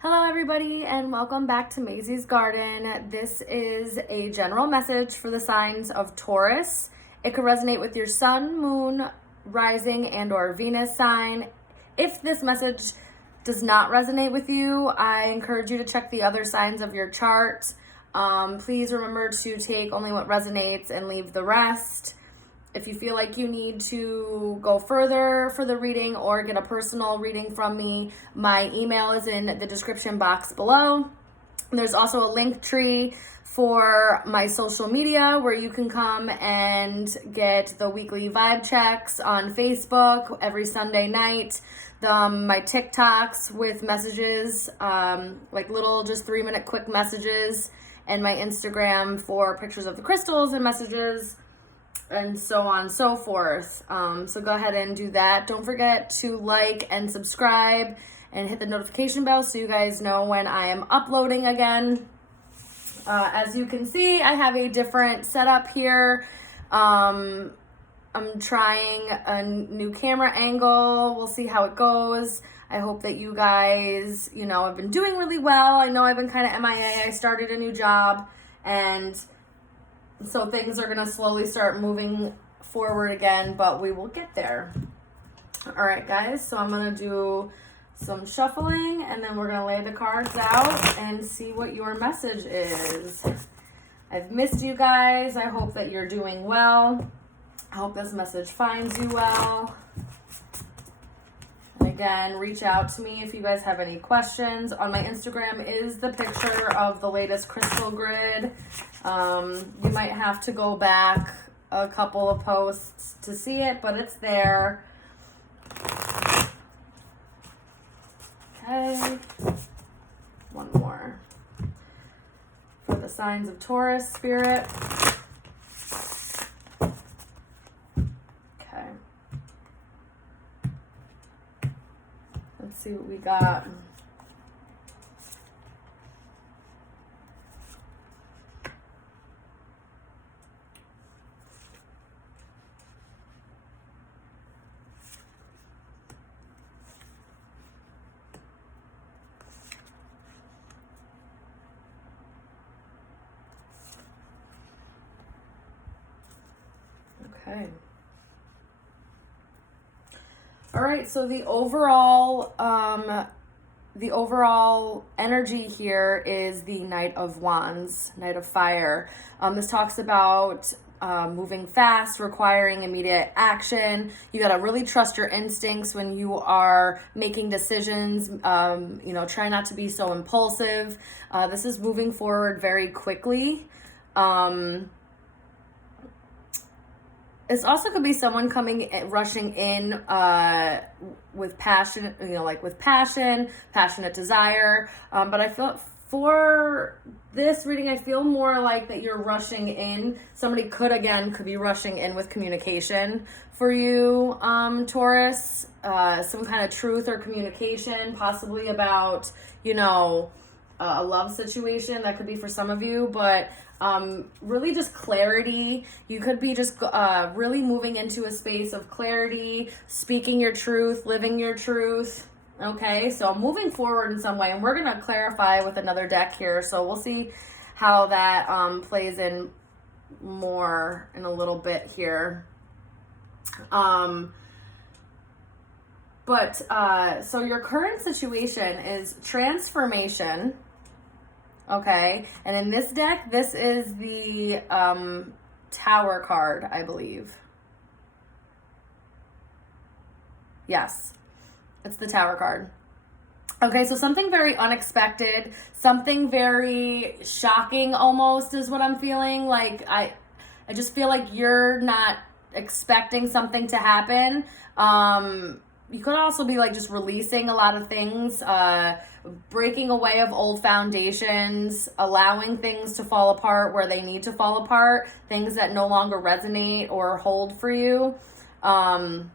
Hello everybody and welcome back to Mazysgarden. This is a general message for the signs of Taurus. It could resonate with your sun, moon, rising, and or Venus sign. If this message does not resonate with you, I encourage you to check the other signs of your chart. Please remember to take only what resonates and leave the rest. If you feel like you need to go further for the reading or get a personal reading from me, my email is in the description box below. There's also a link tree for my social media where you can come and get the weekly vibe checks on Facebook every Sunday night. My TikToks with messages, like little just 3-minute quick messages, and my Instagram for pictures of the crystals and messages, and so on and so forth. So go ahead and do that. Don't forget to like and subscribe and hit the notification bell so you guys know when I am uploading again. As you can see, I have a different setup here. I'm trying a new camera angle. We'll see how it goes. I hope that you guys, have been doing really well. I know I've been kind of MIA. I started a new job, and so things are going to slowly start moving forward again, but we will get there. All right, guys, so I'm going to do some shuffling, and then we're going to lay the cards out and see what your message is. I've missed you guys. I hope that you're doing well. I hope this message finds you well. And again, reach out to me if you guys have any questions. On my Instagram is the picture of the latest crystal grid. You might have to go back a couple of posts to see it, but it's there. Okay. One more for the signs of Taurus, Spirit. Okay. Let's see what we got. Okay. All right, so the overall energy here is the Knight of Wands, Knight of Fire. This talks about moving fast, requiring immediate action. You got to really trust your instincts when you are making decisions. Try not to be so impulsive. This is moving forward very quickly. This also could be someone rushing in with passion, with passionate desire. But I feel for this reading, I feel more like that you're rushing in. Somebody could be rushing in with communication for you, Taurus. Some kind of truth or communication, possibly about, a love situation. That could be for some of you, but really just clarity. You could be just really moving into a space of clarity, speaking your truth, living your truth. Okay, so moving forward in some way, and we're going to clarify with another deck here, so we'll see how that plays in more in a little bit here. So your current situation is transformation. Okay, and in this deck, this is the Tower card, I believe. Yes, it's the Tower card. Okay, so something very unexpected, something very shocking almost is what I'm feeling. Like, I just feel like you're not expecting something to happen. You could also be like just releasing a lot of things, breaking away of old foundations, allowing things to fall apart where they need to fall apart, things that no longer resonate or hold for you. And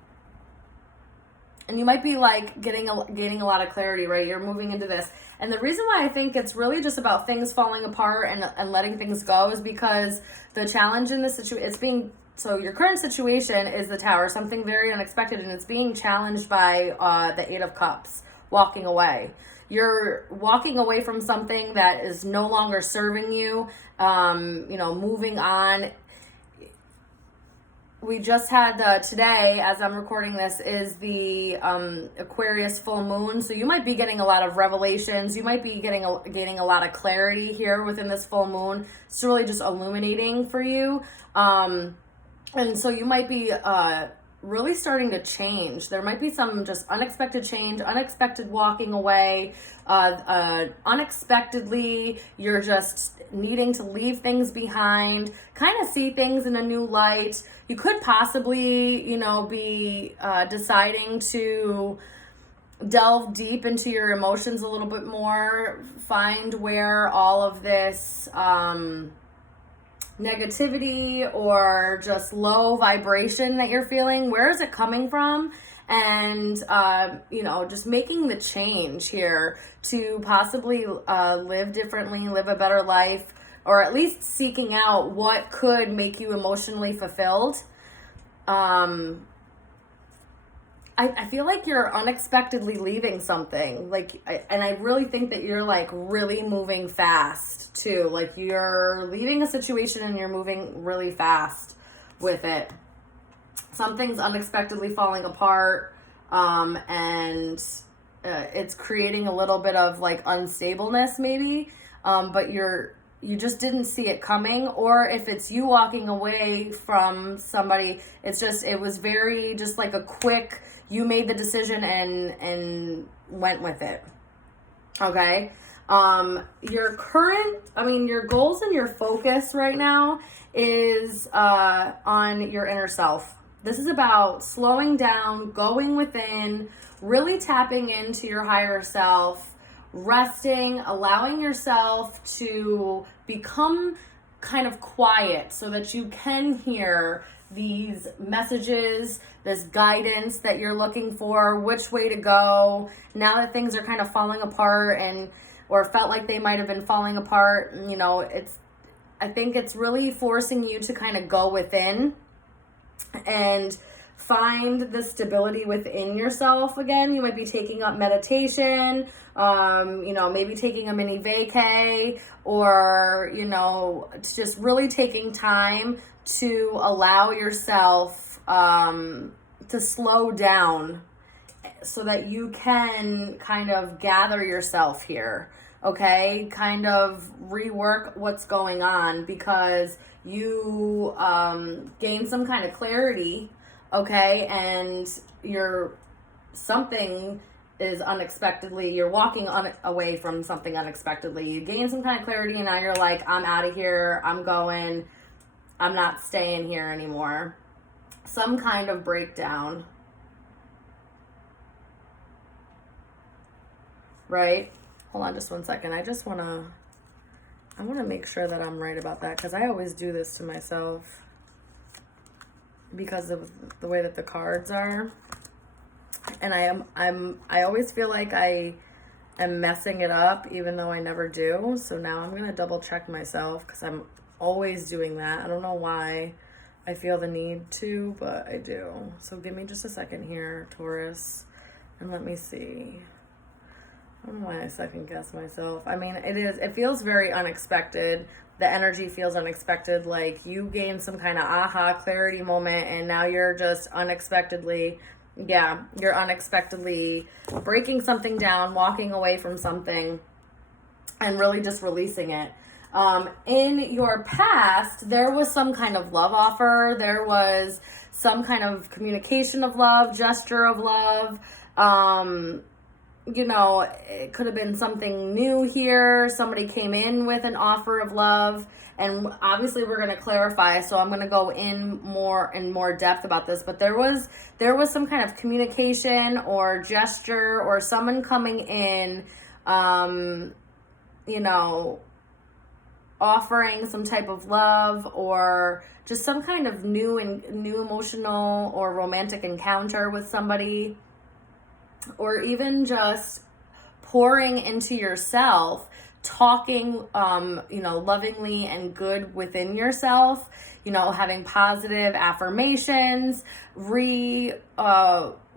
you might be like gaining a lot of clarity, right? You're moving into this. And the reason why I think it's really just about things falling apart and letting things go is because the challenge in this situation, so your current situation is the Tower, something very unexpected, and it's being challenged by the Eight of Cups, walking away. you're walking away from something that is no longer serving you, moving on. We just had today, as I'm recording this, is the Aquarius full moon. So you might be getting a lot of revelations. You might be gaining a lot of clarity here within this full moon. It's really just illuminating for you. And so you might be really starting to change. There might be some just unexpected change, unexpected walking away, unexpectedly you're just needing to leave things behind, kind of see things in a new light. You could possibly, be deciding to delve deep into your emotions a little bit more, find where all of this negativity or just low vibration that you're feeling, where is it coming from? And, just making the change here to possibly live differently, live a better life, or at least seeking out what could make you emotionally fulfilled. I feel like you're unexpectedly leaving something, and I really think that you're really moving fast too. Like you're leaving a situation and you're moving really fast with it. Something's unexpectedly falling apart, and it's creating a little bit of unstableness maybe, but you just didn't see it coming. Or if it's you walking away from somebody, it was very just like a quick, you made the decision and went with it. Okay. Your goals and your focus right now is on your inner self. This is about slowing down, going within, really tapping into your higher self, resting, allowing yourself to become kind of quiet so that you can hear these messages, this guidance that you're looking for, which way to go. Now that things are kind of falling apart or felt like they might have been falling apart, I think it's really forcing you to kind of go within and find the stability within yourself again. You might be taking up meditation, maybe taking a mini vacay, or, just really taking time to allow yourself to slow down so that you can kind of gather yourself here, okay? Kind of rework what's going on because you gain some kind of clarity, okay? And something is unexpectedly, you're walking away from something unexpectedly. You gain some kind of clarity and now you're like, I'm out of here, I'm going, I'm not staying here anymore. Some kind of breakdown, right? Hold on just 1 second. I want to make sure that I'm right about that because I always do this to myself because of the way that the cards are. And I always feel like I am messing it up even though I never do. So now I'm going to double check myself because I'm always doing that. I don't know why I feel the need to, but I do. So give me just a second here, Taurus, and let me see. I don't know why I second guess myself. I mean, it feels very unexpected. The energy feels unexpected. Like you gain some kind of aha clarity moment and now you're just unexpectedly breaking something down, walking away from something and really just releasing it. In your past, there was some kind of love offer. There was some kind of communication of love, gesture of love. It could have been something new here. Somebody came in with an offer of love. And obviously we're going to clarify. So I'm going to go in more depth about this. But there was some kind of communication or gesture or someone coming in, offering some type of love or just some kind of new emotional or romantic encounter with somebody, or even just pouring into yourself, talking, lovingly and good within yourself, having positive affirmations,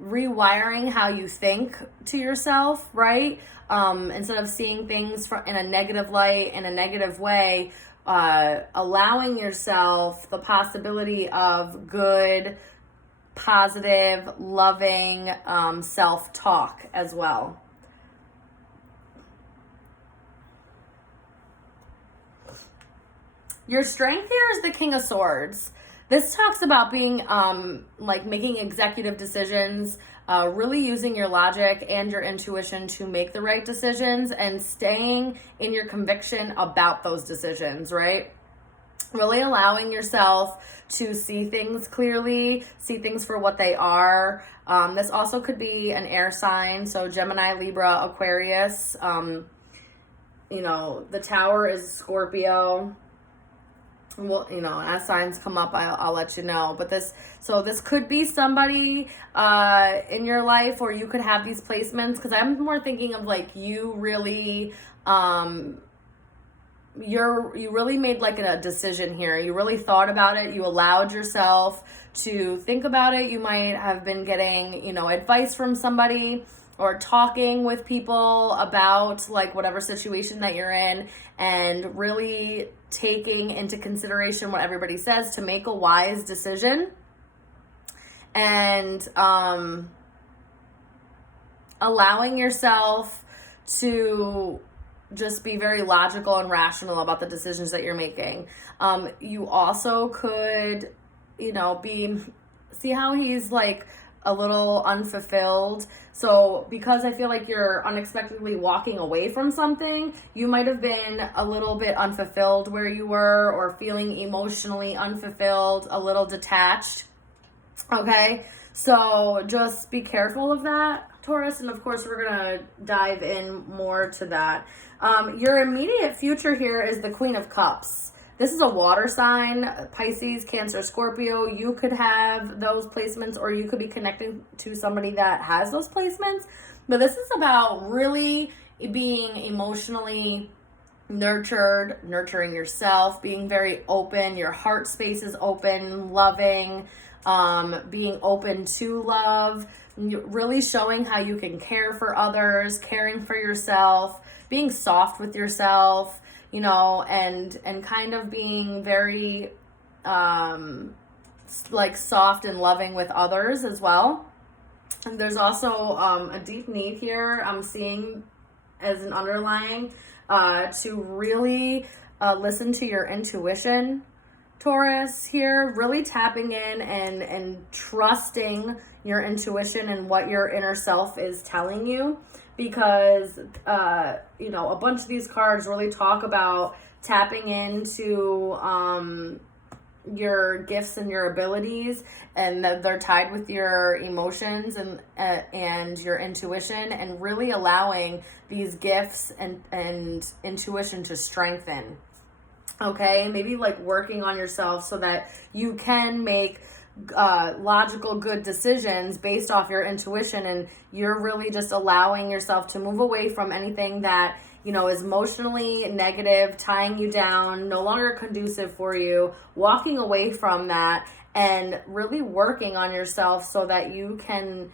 rewiring how you think to yourself, right? Instead of seeing things in a negative light, in a negative way, allowing yourself the possibility of good, positive, loving self-talk as well. Your strength here is the King of Swords. This talks about being like making executive decisions, really using your logic and your intuition to make the right decisions and staying in your conviction about those decisions, right? Really allowing yourself to see things clearly, see things for what they are. This also could be an air sign, so Gemini, Libra, Aquarius. The Tower is Scorpio. Well, as signs come up, I'll let you know. But this could be somebody in your life, or you could have these placements, because I'm more thinking of like you really you really made like a decision here. You really thought about it. You allowed yourself to think about it. You might have been getting, advice from somebody or talking with people about like whatever situation that you're in, and really taking into consideration what everybody says to make a wise decision. And allowing yourself to just be very logical and rational about the decisions that you're making. You also could, see how he's like a little unfulfilled. So because I feel like you're unexpectedly walking away from something, you might have been a little bit unfulfilled where you were, or feeling emotionally unfulfilled, a little detached. Okay, so just be careful of that, Taurus. And of course, we're gonna dive in more to that. Your immediate future here is the Queen of Cups. This is a water sign, Pisces, Cancer, Scorpio. You could have those placements, or you could be connecting to somebody that has those placements. But this is about really being emotionally nurturing yourself, being very open. Your heart space is open, loving, being open to love, really showing how you can care for others, caring for yourself, being soft with yourself, and kind of being very like soft and loving with others as well. And there's also a deep need here I'm seeing as an underlying to really listen to your intuition, Taurus, here. Really tapping in and trusting your intuition and what your inner self is telling you. Because, a bunch of these cards really talk about tapping into your gifts and your abilities, and that they're tied with your emotions and your intuition, and really allowing these gifts and intuition to strengthen. Okay, maybe like working on yourself so that you can make logical, good decisions based off your intuition, and you're really just allowing yourself to move away from anything that is emotionally negative, tying you down, no longer conducive for you, walking away from that, and really working on yourself so that you can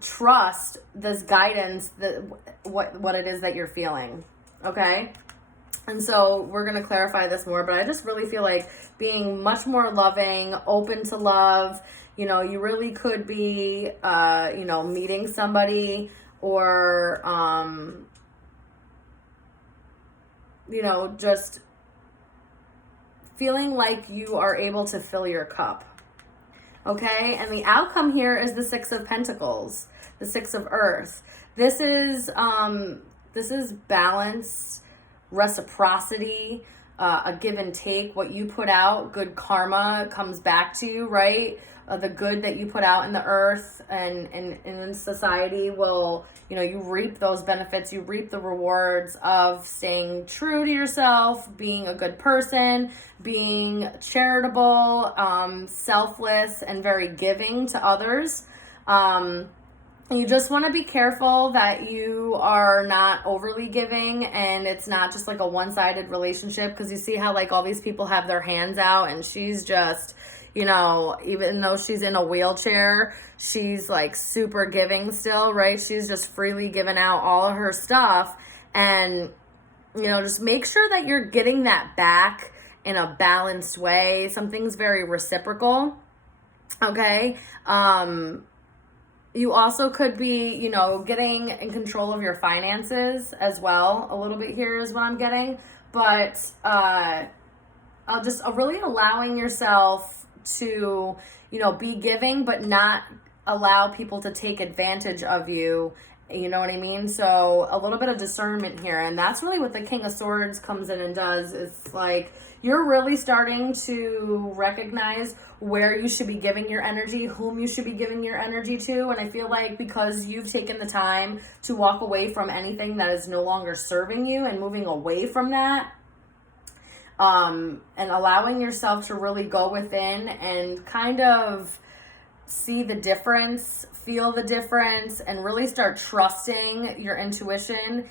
trust this guidance, that what it is that you're feeling. Okay. And so we're going to clarify this more, but I just really feel like being much more loving, open to love. You really could be, meeting somebody, or, just feeling like you are able to fill your cup. Okay. And the outcome here is the Six of Pentacles, the Six of Earth. This is balance, reciprocity, a give and take. What you put out, good karma comes back to you, right? The good that you put out in the earth and in society will, you reap those benefits. You reap the rewards of staying true to yourself, being a good person, being charitable, selfless, and very giving to others. You just want to be careful that you are not overly giving, and it's not just like a one-sided relationship, because you see how like all these people have their hands out, and she's just, you know, even though she's in a wheelchair, she's like super giving still, right? She's just freely giving out all of her stuff. And, you know, just make sure that you're getting that back in a balanced way. Something's very reciprocal. Okay. You also could be, you know, getting in control of your finances as well. A little bit here is what I'm getting. But just really allowing yourself to, you know, be giving, but not allow people to take advantage of you. You know what I mean? So a little bit of discernment here. And that's really what the King of Swords comes in and does. It's like you're really starting to recognize where you should be giving your energy, whom you should be giving your energy to. And I feel like because you've taken the time to walk away from anything that is no longer serving you and moving away from that, and allowing yourself to really go within and kind of see the difference, feel the difference, and really start trusting your intuition,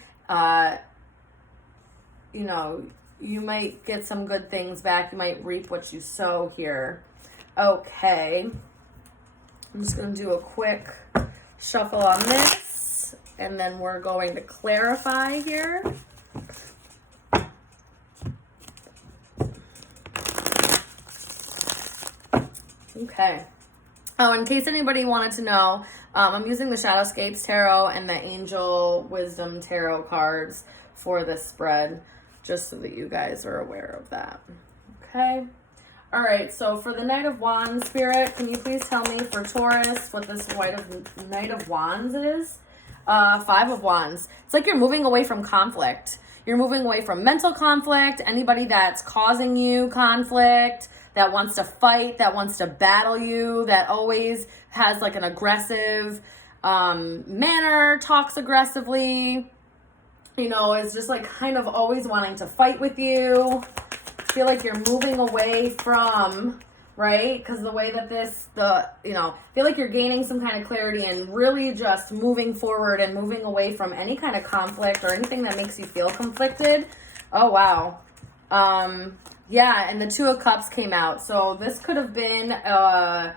you know, you might get some good things back. You might reap what you sow here. Okay. I'm just going to do a quick shuffle on this, and then we're going to clarify here. Okay. Oh, in case anybody wanted to know, I'm using the Shadowscapes Tarot and the Angel Wisdom Tarot cards for this spread, just so that you guys are aware of that. Okay. All right. So for the Knight of Wands, Spirit, can you please tell me for Taurus what this Knight of Wands is? Five of Wands. It's like you're moving away from conflict. You're moving away from mental conflict, anybody that's causing you conflict, that wants to fight, that wants to battle you, that always has like an aggressive manner, talks aggressively, you know, is just like kind of always wanting to fight with you. Feel like you're moving away from, right? Because the way that feel like you're gaining some kind of clarity and really just moving forward and moving away from any kind of conflict or anything that makes you feel conflicted. Oh, wow. Yeah, and the Two of Cups came out. So this could have been a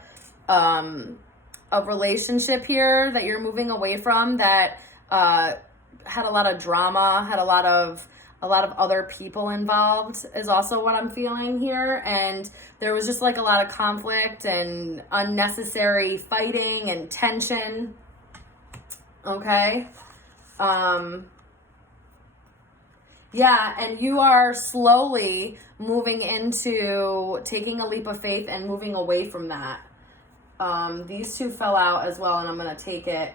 relationship here that you're moving away from that had a lot of drama, had a lot of other people involved is also what I'm feeling here. And there was just like a lot of conflict and unnecessary fighting and tension. Okay. Yeah, and you are slowly moving into taking a leap of faith and moving away from that. These two fell out as well, and I'm going to take it.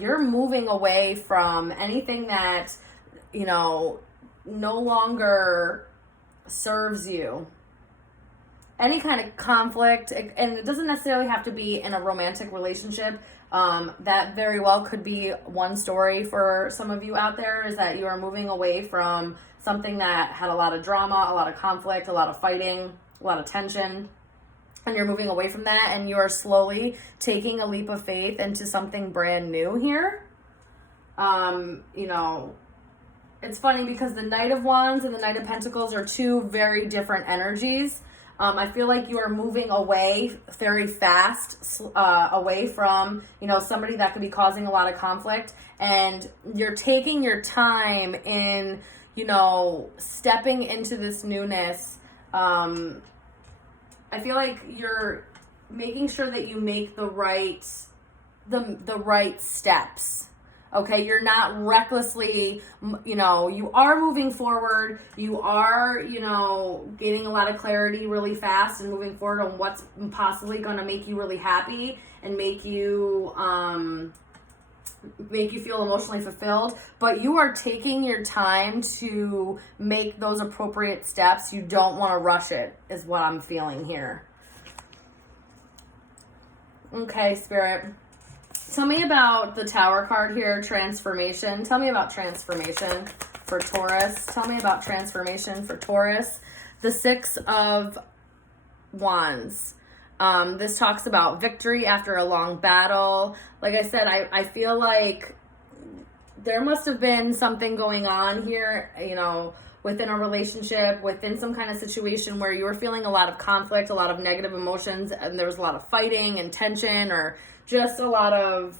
You're moving away from anything that, you know, no longer serves you. Any kind of conflict, and it doesn't necessarily have to be in a romantic relationship. That very well could be one story for some of you out there, is that you are moving away from something that had a lot of drama, a lot of conflict, a lot of fighting, a lot of tension, and you're moving away from that, and you are slowly taking a leap of faith into something brand new here. You know, it's funny because the Knight of Wands and the Knight of Pentacles are two very different energies. I feel like you are moving away very fast, away from, you know, somebody that could be causing a lot of conflict, and you're taking your time in, you know, stepping into this newness. I feel like you're making sure that you make the right steps. Okay, you're not recklessly, you know, you are moving forward. You are, you know, getting a lot of clarity really fast and moving forward on what's possibly going to make you really happy and make you feel emotionally fulfilled. But you are taking your time to make those appropriate steps. You don't want to rush it, is what I'm feeling here. Okay, Spirit. Tell me about the Tower card here, transformation. Tell me about transformation for Taurus. Tell me about transformation for Taurus. The Six of Wands. This talks about victory after a long battle. Like I said, I feel like there must have been something going on here, you know, within a relationship, within some kind of situation where you were feeling a lot of conflict, a lot of negative emotions, and there was a lot of fighting and tension, or just a lot of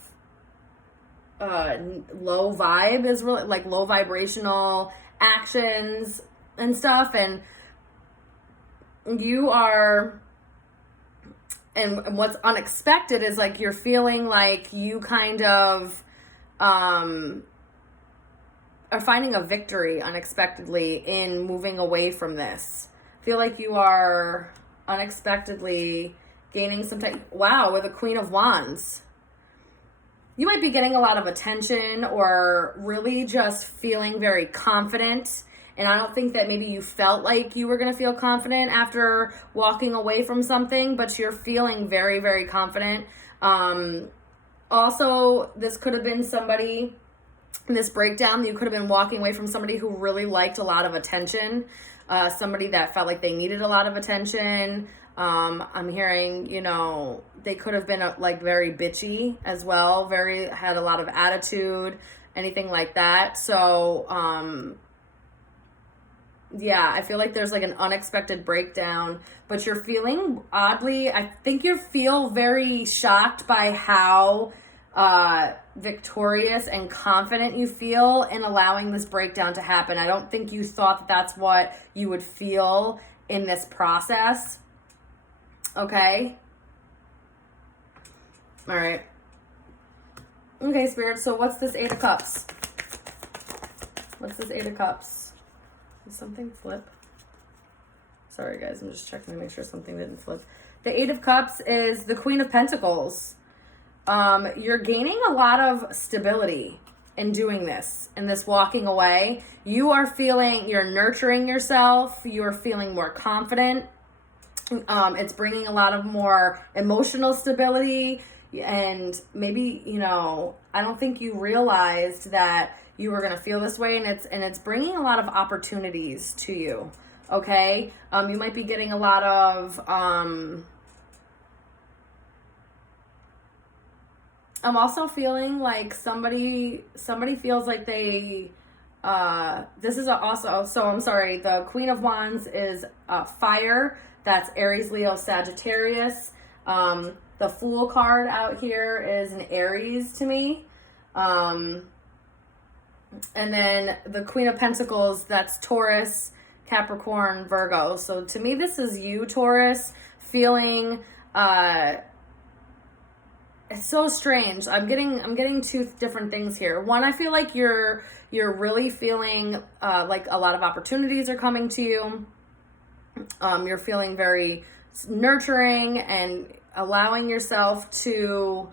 low vibe, is really like low vibrational actions and stuff. And you are, and what's unexpected is like you're feeling like you kind of are finding a victory unexpectedly in moving away from this. Feel like you are unexpectedly gaining some type, wow, with a Queen of Wands. You might be getting a lot of attention or really just feeling very confident. And I don't think that maybe you felt like you were going to feel confident after walking away from something, but you're feeling very, very confident. Also, this could have been somebody, in this breakdown, you could have been walking away from somebody who really liked a lot of attention, somebody that felt like they needed a lot of attention. I'm hearing, you know, they could have been like very bitchy as well, had a lot of attitude, anything like that. So, yeah, I feel like there's like an unexpected breakdown, but you're feeling oddly, I think you feel very shocked by how victorious and confident you feel in allowing this breakdown to happen. I don't think you thought that that's what you would feel in this process. Okay. All right. Okay, Spirit. So what's this Eight of Cups? What's this Eight of Cups? Did something flip? Sorry, guys. I'm just checking to make sure something didn't flip. The Eight of Cups is the Queen of Pentacles. You're gaining a lot of stability in doing this, in this walking away. You're nurturing yourself. You're feeling more confident. It's bringing a lot of more emotional stability, and maybe, you know, I don't think you realized that you were going to feel this way, and it's bringing a lot of opportunities to you. Okay. You might be getting a lot of, I'm also feeling like somebody feels like they, this is also, so I'm sorry, the Queen of Wands is fire. That's Aries, Leo, Sagittarius. The Fool card out here is an Aries to me. And then the Queen of Pentacles, that's Taurus, Capricorn, Virgo. So to me, this is you, Taurus, feeling, it's so strange. I'm getting two different things here. One, I feel like you're really feeling like a lot of opportunities are coming to you. You're feeling very nurturing and allowing yourself to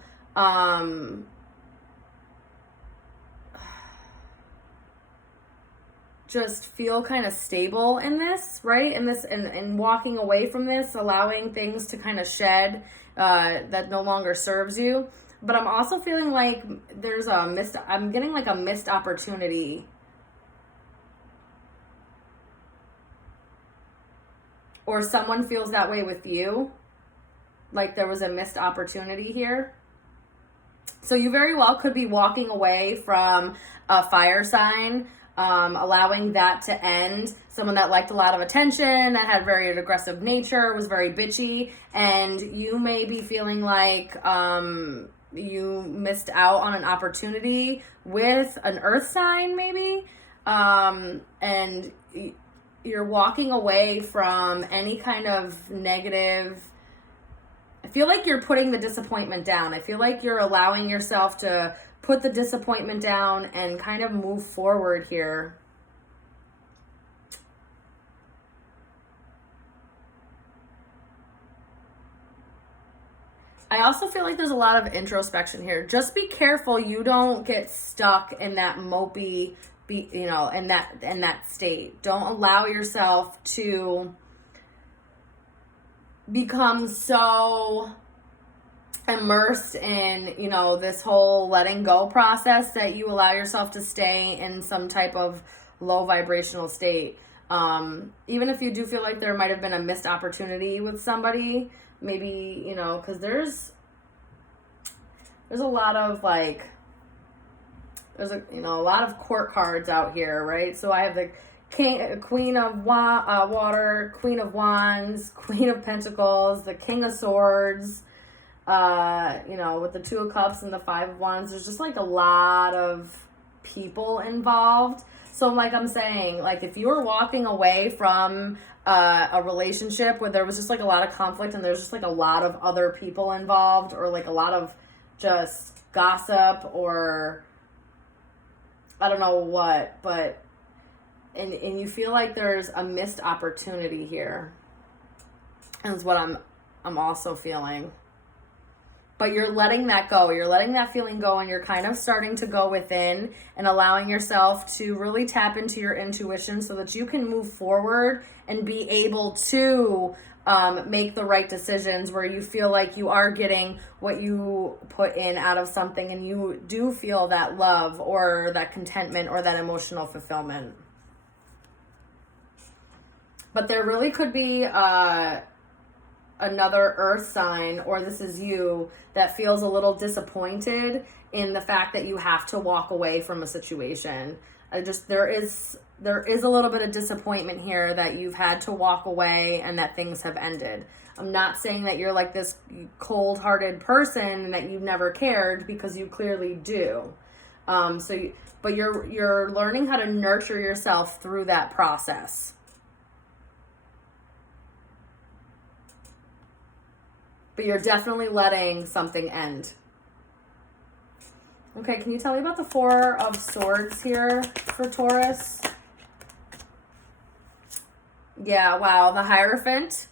just feel kind of stable in this, right? In this, and walking away from this, allowing things to kind of shed that no longer serves you. But I'm also feeling like there's I'm getting like a missed opportunity. Or someone feels that way with you, like there was a missed opportunity here. So you very well could be walking away from a fire sign, allowing that to end. Someone that liked a lot of attention, that had very aggressive nature, was very bitchy, and you may be feeling like you missed out on an opportunity with an earth sign maybe, and you're walking away from any kind of negative. I feel like you're putting the disappointment down. I feel like you're allowing yourself to put the disappointment down and kind of move forward here. I also feel like there's a lot of introspection here. Just be careful you don't get stuck in that mopey, in that state. Don't allow yourself to become so immersed in, this whole letting go process that you allow yourself to stay in some type of low vibrational state. Even if you do feel like there might have been a missed opportunity with somebody, maybe, because there's a lot of a lot of court cards out here, right? So I have the Queen of Water, Queen of Wands, Queen of Pentacles, the King of Swords, you know, with the Two of Cups and the Five of Wands. There's just like a lot of people involved. So like I'm saying, like if you were walking away from a relationship where there was just like a lot of conflict and there's just like a lot of other people involved, or like a lot of just gossip, or I don't know what, but and you feel like there's a missed opportunity here, is what I'm also feeling. But you're letting that go. You're letting that feeling go, and you're kind of starting to go within and allowing yourself to really tap into your intuition so that you can move forward and be able to make the right decisions where you feel like you are getting what you put in out of something, and you do feel that love or that contentment or that emotional fulfillment. But there really could be another earth sign, or this is you, that feels a little disappointed in the fact that you have to walk away from a situation. There is a little bit of disappointment here that you've had to walk away and that things have ended. I'm not saying that you're like this cold-hearted person and that you've never cared, because you clearly do. But you're learning how to nurture yourself through that process. But you're definitely letting something end. Okay, can you tell me about the Four of Swords here for Taurus? Yeah, wow, the Hierophant.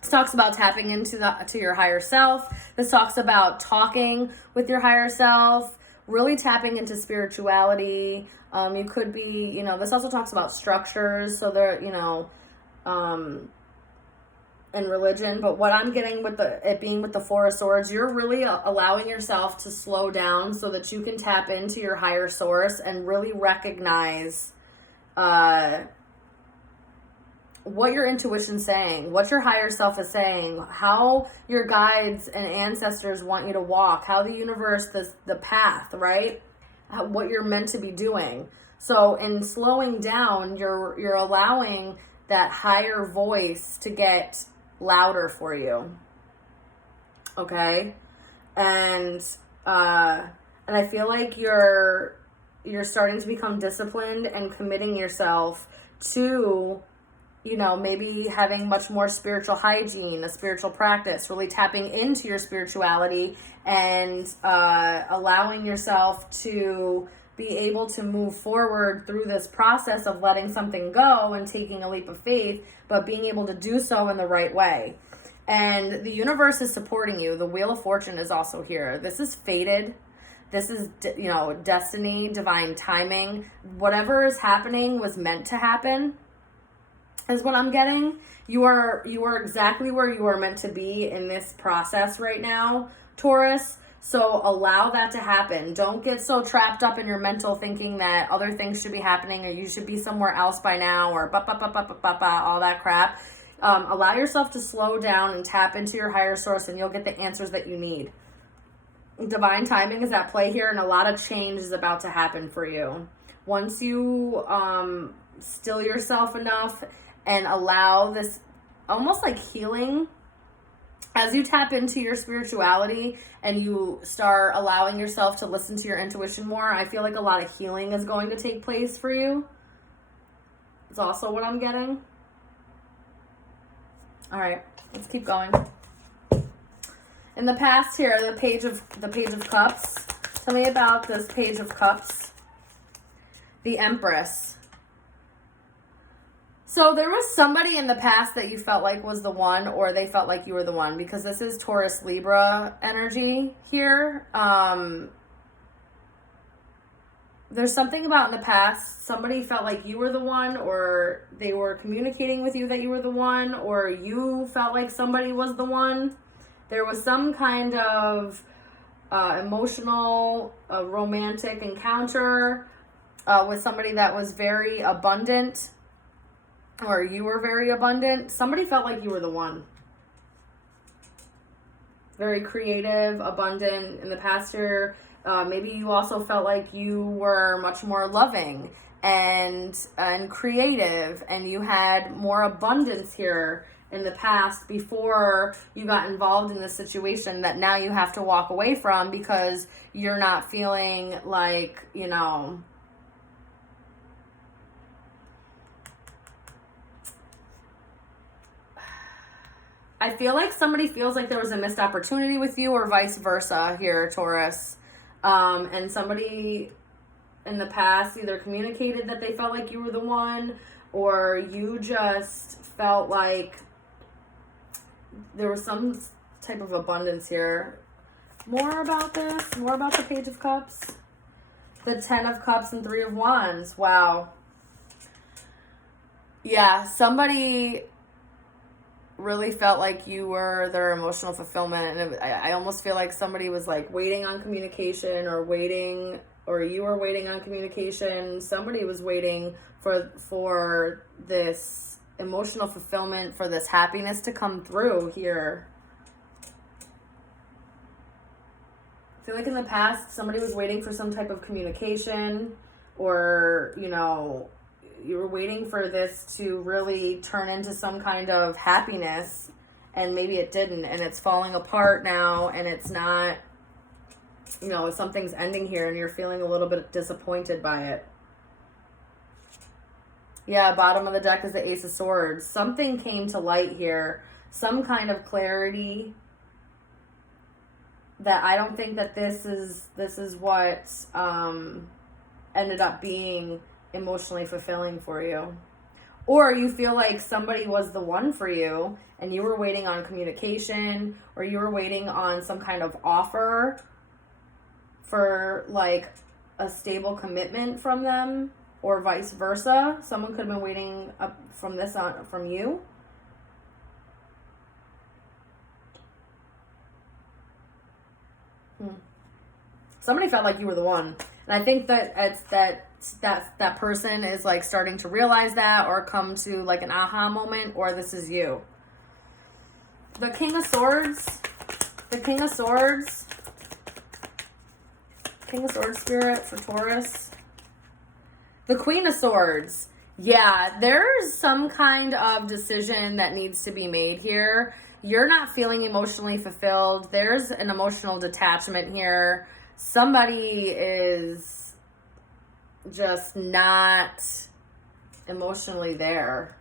This talks about tapping into to your higher self. This talks about talking with your higher self, really tapping into spirituality. You could be, you know, this also talks about structures. So there, you know, and religion. But what I'm getting with it being with the Four of Swords, you're really allowing yourself to slow down so that you can tap into your higher source and really recognize what your intuition's saying, what your higher self is saying, how your guides and ancestors want you to walk, how the universe, the path, right? What you're meant to be doing. So in slowing down, you're allowing that higher voice to get louder for you. Okay? And I feel like you're starting to become disciplined and committing yourself to, you know, maybe having much more spiritual hygiene, a spiritual practice, really tapping into your spirituality and allowing yourself to be able to move forward through this process of letting something go and taking a leap of faith, but being able to do so in the right way. And the universe is supporting you. The Wheel of Fortune is also here. This is fated. This is, you know, destiny, divine timing. Whatever is happening was meant to happen, is what I'm getting. You are exactly where you are meant to be in this process right now, Taurus. So allow that to happen. Don't get so trapped up in your mental thinking that other things should be happening, or you should be somewhere else by now, or all that crap. Allow yourself to slow down and tap into your higher source, and you'll get the answers that you need. Divine timing is at play here, and a lot of change is about to happen for you. Once you still yourself enough and allow this almost like healing, as you tap into your spirituality and you start allowing yourself to listen to your intuition more, I feel like a lot of healing is going to take place for you. It's also what I'm getting. All right, let's keep going. In the past here, the Page of Cups. Tell me about this Page of Cups. The Empress. So there was somebody in the past that you felt like was the one, or they felt like you were the one, because this is Taurus Libra energy here. There's something about in the past, somebody felt like you were the one, or they were communicating with you that you were the one, or you felt like somebody was the one. There was some kind of emotional, romantic encounter with somebody that was very abundant, or you were very abundant. Somebody felt like you were the one. Very creative, abundant. In the past year, Maybe you also felt like you were much more loving and creative, and you had more abundance here in the past before you got involved in this situation that now you have to walk away from because you're not feeling like, you know, I feel like somebody feels like there was a missed opportunity with you or vice versa here, Taurus. And somebody in the past either communicated that they felt like you were the one, or you just felt like there was some type of abundance here. More about this, more about the Page of Cups, the 10 of Cups and 3 of Wands. Wow. Yeah, somebody really felt like you were their emotional fulfillment, and I almost feel like somebody was like waiting on communication, or you were waiting on communication. Somebody was waiting for this emotional fulfillment, for this happiness to come through here. I feel like in the past somebody was waiting for some type of communication, or, you know, you were waiting for this to really turn into some kind of happiness, and maybe it didn't, and it's falling apart now, and it's not, you know, something's ending here and you're feeling a little bit disappointed by it. Yeah, bottom of the deck is the Ace of Swords. Something came to light here, some kind of clarity that I don't think that this is what ended up being emotionally fulfilling for you. Or you feel like somebody was the one for you and you were waiting on communication, or you were waiting on some kind of offer for like a stable commitment from them, or vice versa. Someone could have been waiting up from this on from you. Somebody felt like you were the one, and I think that it's that person is like starting to realize that, or come to like an aha moment, or this is you. The King of Swords, King of Swords spirit for Taurus. The Queen of Swords. Yeah, there's some kind of decision that needs to be made here. You're not feeling emotionally fulfilled. There's an emotional detachment here. Somebody is just not emotionally there.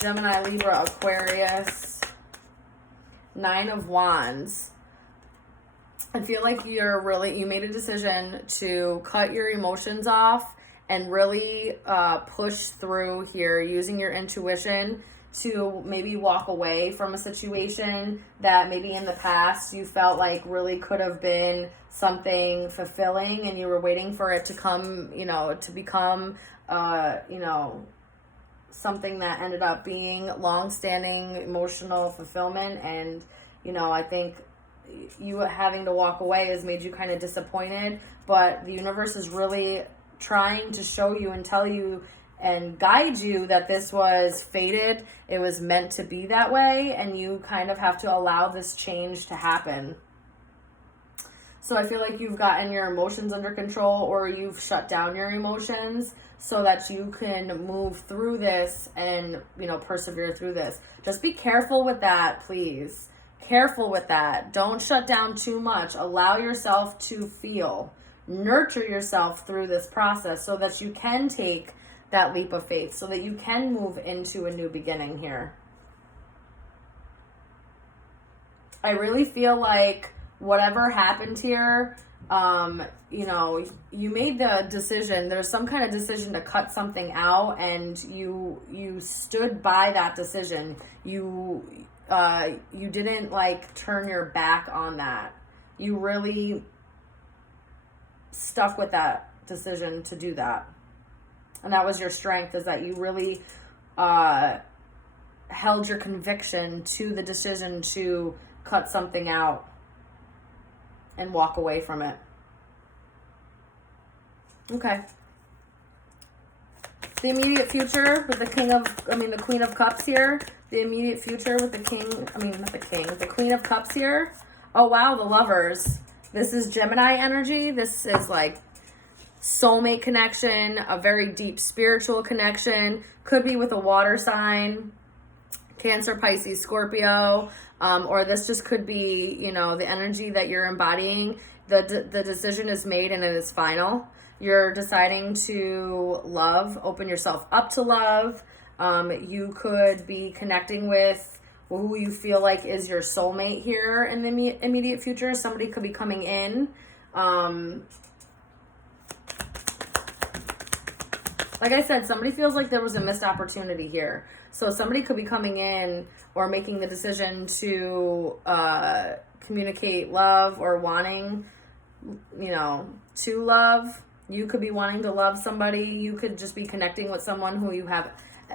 Gemini, Libra, Aquarius. 9 of Wands. I feel like you made a decision to cut your emotions off and really push through here, using your intuition to maybe walk away from a situation that maybe in the past you felt like really could have been something fulfilling, and you were waiting for it to come, you know, to become, you know, something that ended up being long-standing emotional fulfillment. And, you know, I think you having to walk away has made you kind of disappointed, but the universe is really trying to show you and tell you and guide you that this was fated. It was meant to be that way, and you kind of have to allow this change to happen. So I feel like you've gotten your emotions under control, or you've shut down your emotions so that you can move through this and, you know, persevere through this. Just be careful with that, please. Careful with that. Don't shut down too much. Allow yourself to feel. Nurture yourself through this process so that you can take that leap of faith, so that you can move into a new beginning here. I really feel like whatever happened here, you know, you made the decision. There's some kind of decision to cut something out, and you stood by that decision. You didn't like turn your back on that. You really stuck with that decision to do that. And that was your strength, is that you really held your conviction to the decision to cut something out and walk away from it. Okay. The immediate future with the the Queen of Cups here. The immediate future with the Queen of Cups here. Oh, wow, the Lovers. This is Gemini energy. This is like soulmate connection, a very deep spiritual connection. Could be with a water sign, Cancer, Pisces, Scorpio, or this just could be, you know, the energy that you're embodying. The decision is made and it is final. You're deciding to love, open yourself up to love. You could be connecting with who you feel like is your soulmate here in the immediate future. Somebody could be coming in. Like I said, somebody feels like there was a missed opportunity here. So somebody could be coming in or making the decision to communicate love or wanting, you know, to love. You could be wanting to love somebody. You could just be connecting with someone who you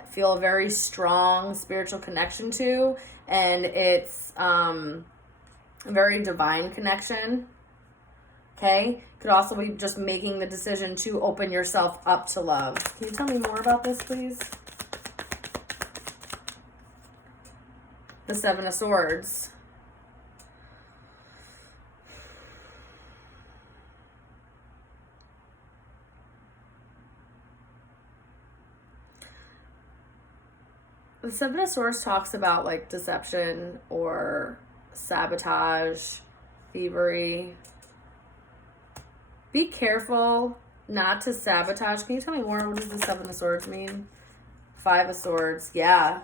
feel a very strong spiritual connection to, and it's a very divine connection. Okay, could also be just making the decision to open yourself up to love. Can you tell me more about this, please? The Seven of Swords. The Seven of Swords talks about like deception or sabotage, thievery. Be careful not to sabotage. Can you tell me more? What does the Seven of Swords mean? Five of Swords. Yeah.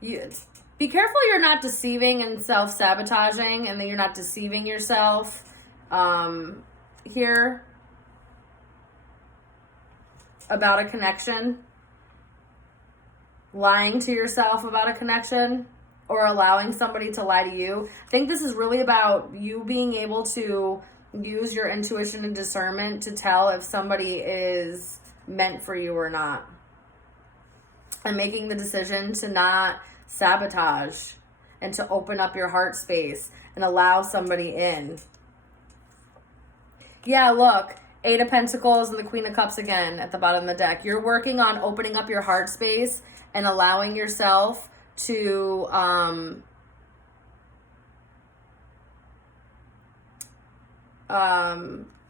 Be careful you're not deceiving and self-sabotaging, and that you're not deceiving yourself here about a connection. Lying to yourself about a connection or allowing somebody to lie to you. I think this is really about you being able to use your intuition and discernment to tell if somebody is meant for you or not. And making the decision to not sabotage and to open up your heart space and allow somebody in. Yeah, look, Eight of Pentacles and the Queen of Cups again at the bottom of the deck. You're working on opening up your heart space and allowing yourself to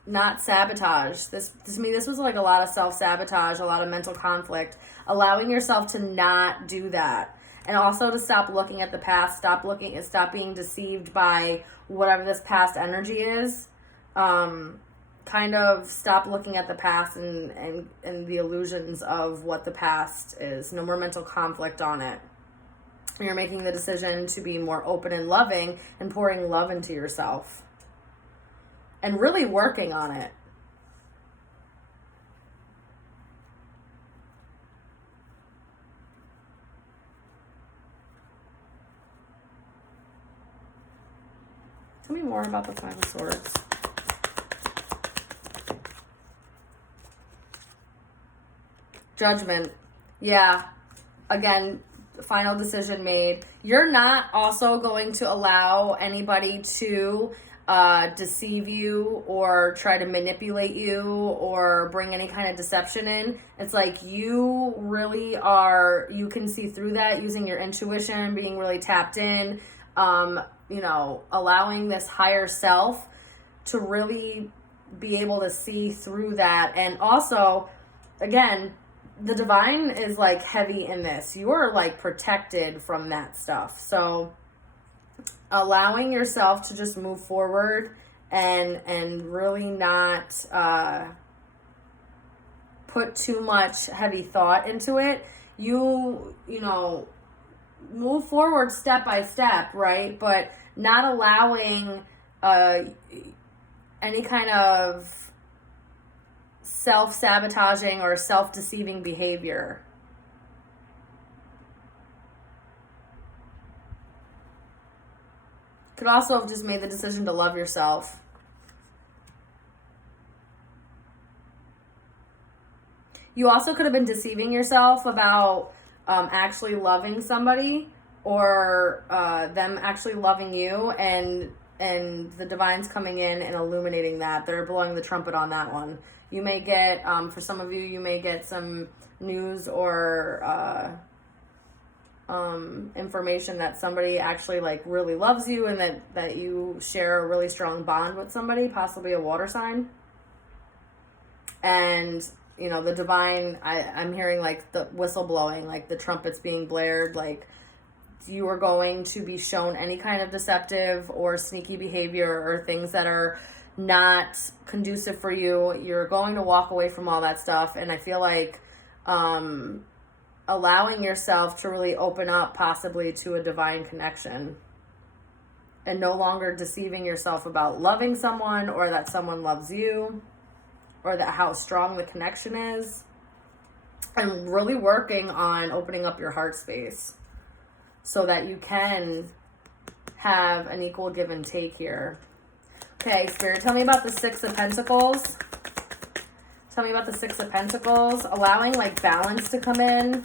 not sabotage. This to me, this was like a lot of self-sabotage, a lot of mental conflict. Allowing yourself to not do that. And also to stop looking at the past, stop being deceived by whatever this past energy is. Kind of stop looking at the past and the illusions of what the past is. No more mental conflict on it. You're making the decision to be more open and loving and pouring love into yourself. And really working on it. Tell me more about the Five of Swords. Judgment. Yeah. Again, final decision made. You're not also going to allow anybody to deceive you or try to manipulate you or bring any kind of deception in. It's like you really are, you can see through that using your intuition, being really tapped in, you know, allowing this higher self to really be able to see through that. And also, again, the divine is like heavy in this. You're like protected from that stuff. So allowing yourself to just move forward and really not put too much heavy thought into it. You know, move forward step by step, right? But not allowing any kind of self-sabotaging or self-deceiving behavior. Could also have just made the decision to love yourself. You also could have been deceiving yourself about actually loving somebody or them actually loving you, and the divine's coming in and illuminating that. They're blowing the trumpet on that one. You may get, for some of you, you may get some news or information that somebody actually like really loves you and that you share a really strong bond with somebody, possibly a water sign. And the divine, I'm hearing like the whistle blowing, like the trumpets being blared, like you are going to be shown any kind of deceptive or sneaky behavior or things that are not conducive for you. You're going to walk away from all that stuff. And I feel like allowing yourself to really open up possibly to a divine connection and no longer deceiving yourself about loving someone or that someone loves you or that how strong the connection is, and really working on opening up your heart space so that you can have an equal give and take here. Okay, Spirit, tell me about the Six of Pentacles. Tell me about the Six of Pentacles. Allowing like balance to come in.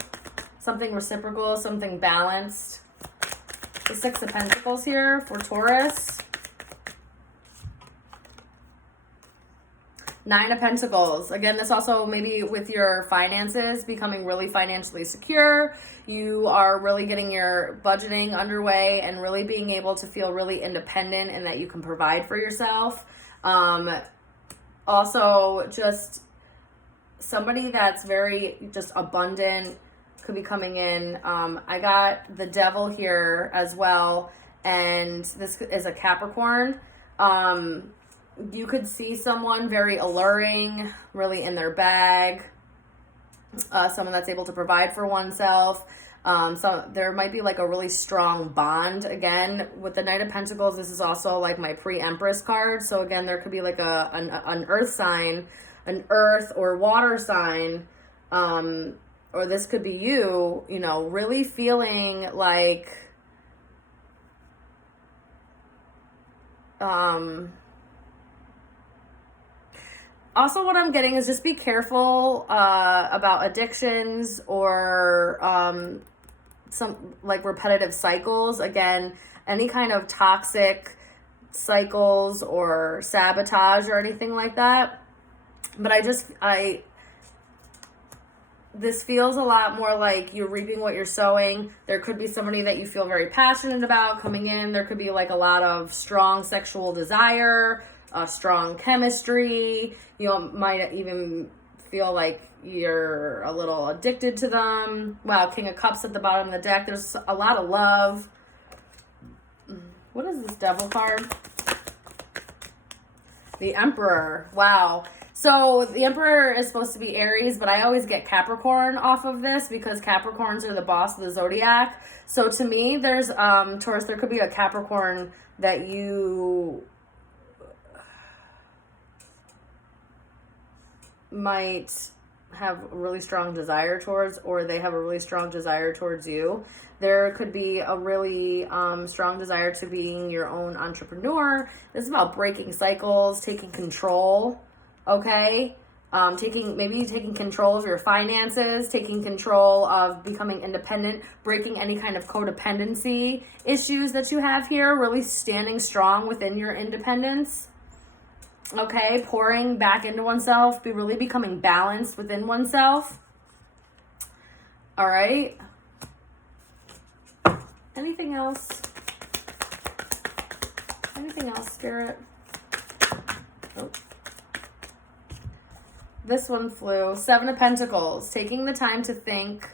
Something reciprocal, something balanced. The Six of Pentacles here for Taurus. Nine of Pentacles. Again, this also maybe with your finances, becoming really financially secure. You are really getting your budgeting underway and really being able to feel really independent and that you can provide for yourself. Also, just somebody that's very just abundant could be coming in. I got the Devil here as well, and this is a Capricorn. You could see someone very alluring, really in their bag, someone that's able to provide for oneself. So there might be like a really strong bond. Again, with the Knight of Pentacles, this is also like my pre-Empress card. So again, there could be like an earth sign, an earth or water sign, or this could be you, really feeling like, also, what I'm getting is just be careful about addictions or some like repetitive cycles. Again, any kind of toxic cycles or sabotage or anything like that. But this feels a lot more like you're reaping what you're sowing. There could be somebody that you feel very passionate about coming in. There could be like a lot of strong sexual desire, strong chemistry. You might even feel like you're a little addicted to them. Wow, King of Cups at the bottom of the deck. There's a lot of love. What is this Devil card? The Emperor. Wow. So the Emperor is supposed to be Aries, but I always get Capricorn off of this because Capricorns are the boss of the zodiac. So to me, there's Taurus, there could be a Capricorn that you might have a really strong desire towards, or they have a really strong desire towards you. There could be a really strong desire to being your own entrepreneur. This is about breaking cycles, taking control, okay? Taking control of your finances, taking control of becoming independent, breaking any kind of codependency issues that you have here, really standing strong within your independence. Okay, pouring back into oneself, really becoming balanced within oneself. All right. Anything else? Anything else, Spirit? Oh. This one flew. Seven of Pentacles. Taking the time to think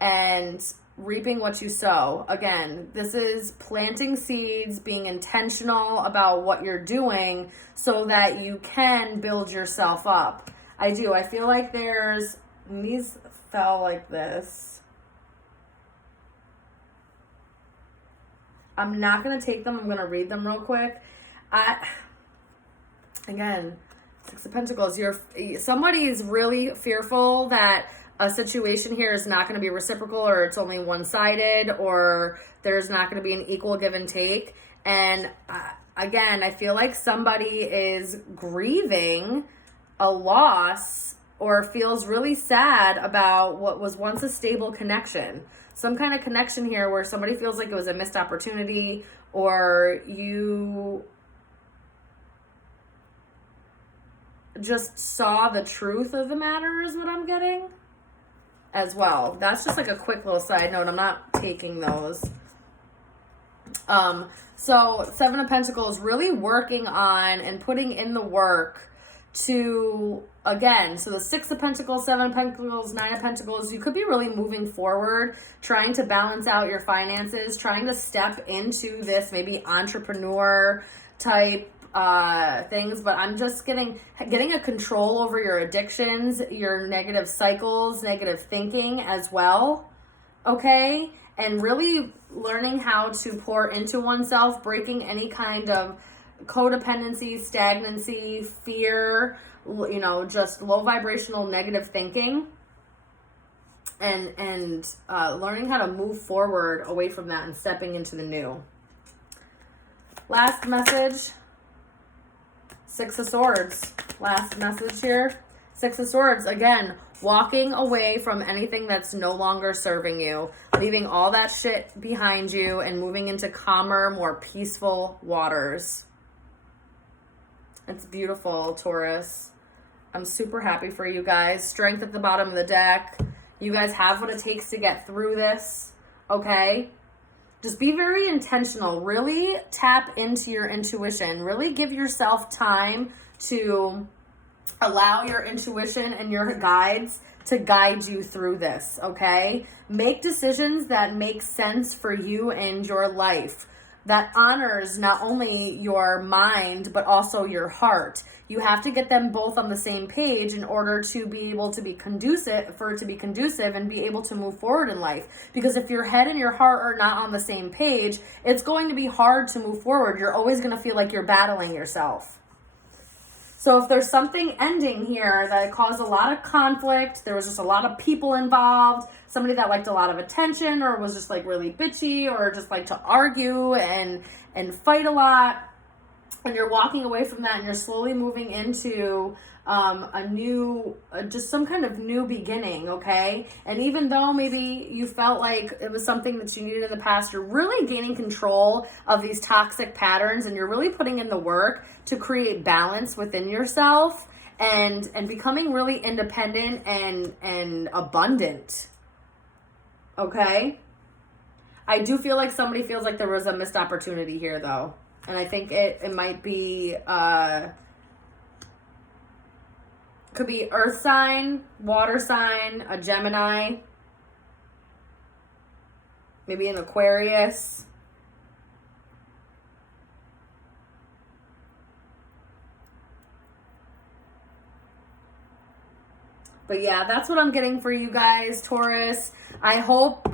and reaping what you sow. Again, this is planting seeds, being intentional about what you're doing so that you can build yourself up. I feel like these fell like this. I'm not going to take them. I'm going to read them real quick. Again, Six of Pentacles. Somebody is really fearful that a situation here is not going to be reciprocal, or it's only one-sided, or there's not going to be an equal give and take. And again, I feel like somebody is grieving a loss or feels really sad about what was once a stable connection. Some kind of connection here where somebody feels like it was a missed opportunity, or you just saw the truth of the matter is what I'm getting. as well. That's just like a quick little side note. I'm not taking those. So Seven of Pentacles, really working on and putting in the work to, again, so the Six of Pentacles, Seven of Pentacles, Nine of Pentacles, you could be really moving forward, trying to balance out your finances, trying to step into this maybe entrepreneur type things, but I'm just getting a control over your addictions, your negative cycles, negative thinking as well, okay? And really learning how to pour into oneself, breaking any kind of codependency, stagnancy, fear, you know, just low vibrational negative thinking, and learning how to move forward away from that and stepping into the new. Last message, Six of Swords. Last message here, Six of Swords. Again, walking away from anything that's no longer serving you, leaving all that shit behind you and moving into calmer, more peaceful waters. It's beautiful, Taurus. I'm super happy for you guys. Strength at the bottom of the deck. You guys have what it takes to get through this, okay? Just be very intentional. Really tap into your intuition. Really give yourself time to allow your intuition and your guides to guide you through this, okay? Make decisions that make sense for you and your life, that honors not only your mind, but also your heart. You have to get them both on the same page in order to be able to be conducive, for it to be conducive and be able to move forward in life. Because if your head and your heart are not on the same page, it's going to be hard to move forward. You're always going to feel like you're battling yourself. So if there's something ending here that caused a lot of conflict, there was just a lot of people involved, somebody that liked a lot of attention or was just like really bitchy or just like to argue and fight a lot, and you're walking away from that and you're slowly moving into a new, just some kind of new beginning, okay? And even though maybe you felt like it was something that you needed in the past, you're really gaining control of these toxic patterns and you're really putting in the work to create balance within yourself and becoming really independent and abundant, okay? I do feel like somebody feels like there was a missed opportunity here, though. And I think it might be, could be earth sign, water sign, a Gemini, maybe an Aquarius. But yeah, that's what I'm getting for you guys, Taurus. I hope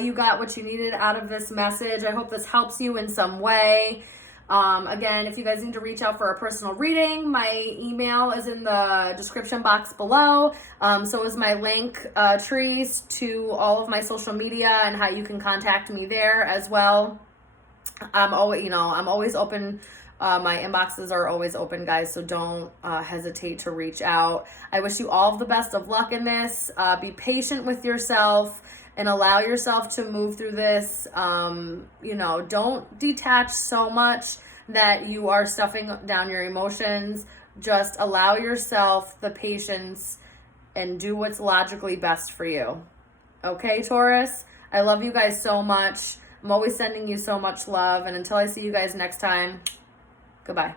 you got what you needed out of this message. I hope this helps you in some way. Again, if you guys need to reach out for a personal reading, my email is in the description box below. So is my link trees to all of my social media and how you can contact me there as well. I'm always open. My inboxes are always open, guys, so don't hesitate to reach out. I wish you all the best of luck in this. Be patient with yourself and allow yourself to move through this. Don't detach so much that you are stuffing down your emotions. Just allow yourself the patience and do what's logically best for you. Okay, Taurus? I love you guys so much. I'm always sending you so much love. And until I see you guys next time, goodbye.